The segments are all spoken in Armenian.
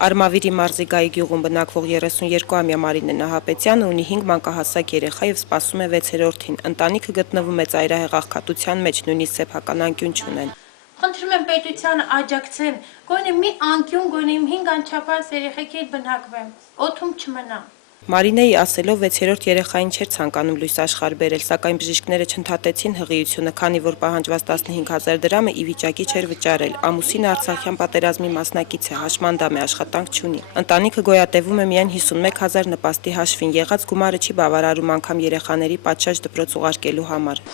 Արմավիրի մարզի Գայի գյուղում բնակվող 32-ամյա Մարինե Նահապետյանը ունի 5 մանկահասակ երեխա եւ սպասում է 6-րդին։ Ընտանիքը գտնվում է ծայրահեղ աղքատության մեջ, նույնիսկ սեփական անկյուն չունեն։ Խնդրում եմ պետությանը աջակցեն, գոնե մի անկյուն, գոնե իմ 5 անչափահաս երեխեքի հետ բնակվեմ, օդում չմնամ։ Մարինեի ասելով 6-րդ երեխային չէր ցանկանում լույս աշխարհ բերել, սակայն բժիշկները չընդհատեցին հղիությունը, քանի որ պահանջված 15,000 դրամը ի վիճակի չէր վճարել։ Ամուսինը Արցախյան պատերազմի մասնակից է, հաշմանդամ է, աշխատանք չունի։ Ընտանիքը գոյատևում է միայն 51,000 նպաստի հաշվին, եղած գումարը չի բավարարում անգամ երեխաների պատշաճ դպրոց ուղարկելու համար։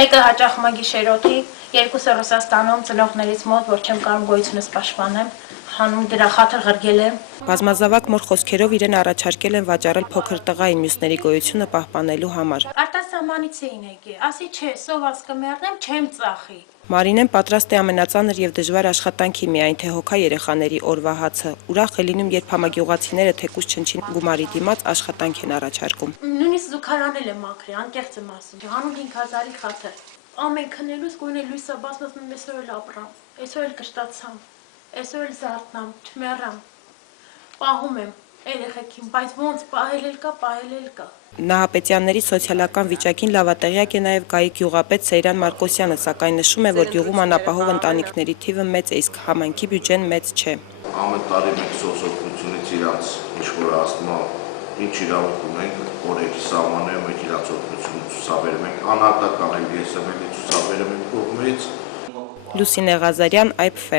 Մեկը հաճախում է գիշերօթի, երկուսը Ռուսաստանում ծնողներից մոտ, որ չեմ կարող գոյությունս պաշտպանեմ, հանում դրա խաթր ղրգել եմ։ Բազմազավակ մոր խոսքերով իրեն առաջարկել են վաճառել փոքր տղային մյուսների գոյությունը պահպանելու համար։ Արտասահմանից էին եկել, ասի չէ, սոված կմեռնեմ, չեմ ծախի։ Մարինեն պատրաստ է ամենածանր եւ դժվար աշխատանքի, միայն թե հոգա երեխաների օրվա հացը։ Ուրախ է լինում, երբ համագյուղացիները թեկուզ չնչին գումարի դիմաց աշխատանք են առաջարկում։ Նույնիսկ զուգարանել եմ մաքրի, անկեղծ եմ ասում, հանում 5,000-ի խաթր։ Ամեն քնելուց գոնե լույսը բացված եմ, այսօր էլ ապրամ, այսօր էլ կշտացամ, այսօր էլ զարթնամ, չմեռամ։ Պահում եմ երեխեքին, բայց ոնց պահել էլ կա։ Նահապետյանների սոցիալական վիճակին լավատեղյակ է նաև Գայի գյուղապետ Սեյրան Մարկոսյանը, սակայն նշում է, որ գյուղում անապահով ընտանիքների թիվը մեծ է, իսկ համայնքի բյուջեն մեծ չէ։ Ամեն տարի մենք սոցօգնությունից իրանց ինչ-որ ասում ինչ իրավունք ունենք, օրերի սահմաններում մենք իրանց օգնությունը ցուցաբերում ենք, անհատական էլ ես եմ էլի ցուցաբերում եմ կողմից։ Լուսինե Ղազարյան, IPF